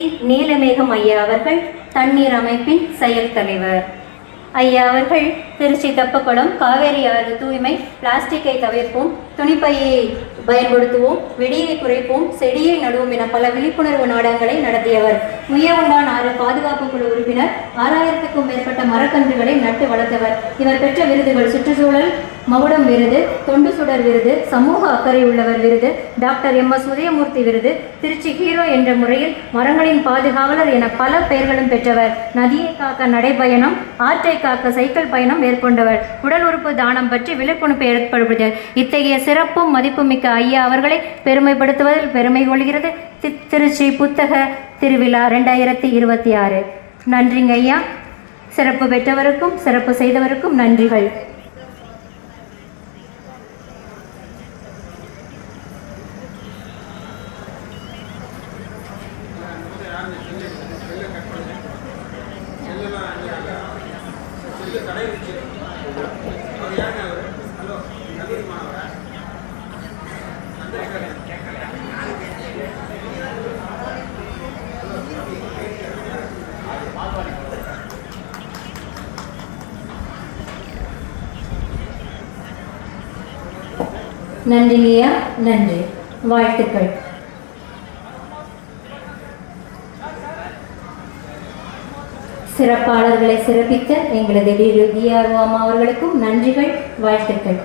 நீலமேகம் ஐயா அவர்கள் தண்ணீர் அமைப்பின் செயல் தலைவர். ஐயா அவர்கள் திருச்சி தெப்பக்குளம் காவேரி ஆறு தூய்மை, பிளாஸ்டிக்கை தவிர்ப்போம், துணிப்பையை பயன்படுத்துவோம், வெடியை குறைப்போம், செடியை நடுவோம் என பல விழிப்புணர்வு நாடகங்களை நடத்தியவர். உயவுண்டான் ஆறு பாதுகாப்பு குழு உறுப்பினர், 6000க்கும் மேற்பட்ட மரக்கன்றுகளை நட்டு வளர்த்தவர். இவர் பெற்ற விருதுகள் சுற்றுச்சூழல் மகுடம் விருது, தொண்டு சுடர் விருது, சமூக அக்கறை உள்ளவர் விருது, டாக்டர் MS உதயமூர்த்தி விருது, திருச்சி ஹீரோ என்ற முறையில் மரங்களின் பாதுகாவலர் என பல பெயர்களும் பெற்றவர். நதியை காக்க நடைபயணம், ஆற்றை காக்க சைக்கிள் பயணம் மேற்கொண்டவர். உடல் உறுப்பு தானம் பற்றி விழிப்புணர்வு ஏற்படுத்தியவர். இத்தகைய சிறப்பும் மதிப்புமிக்க ஐயா அவர்களை பெருமைப்படுத்துவதில் பெருமை கொள்கிறது திருச்சி புத்தக திருவிழா 2026. நன்றிங்க ஐயா. சிறப்பு பெற்றவருக்கும் சிறப்பு செய்தவருக்கும் நன்றிகள். நன்றிங்கய்யா, நன்றி, வாழ்த்துக்கள். சிறப்பாளர்களை சிறப்பித்த எங்களது DRO அம்மா அவர்களுக்கும் நன்றிகள், வாழ்த்துக்கள்.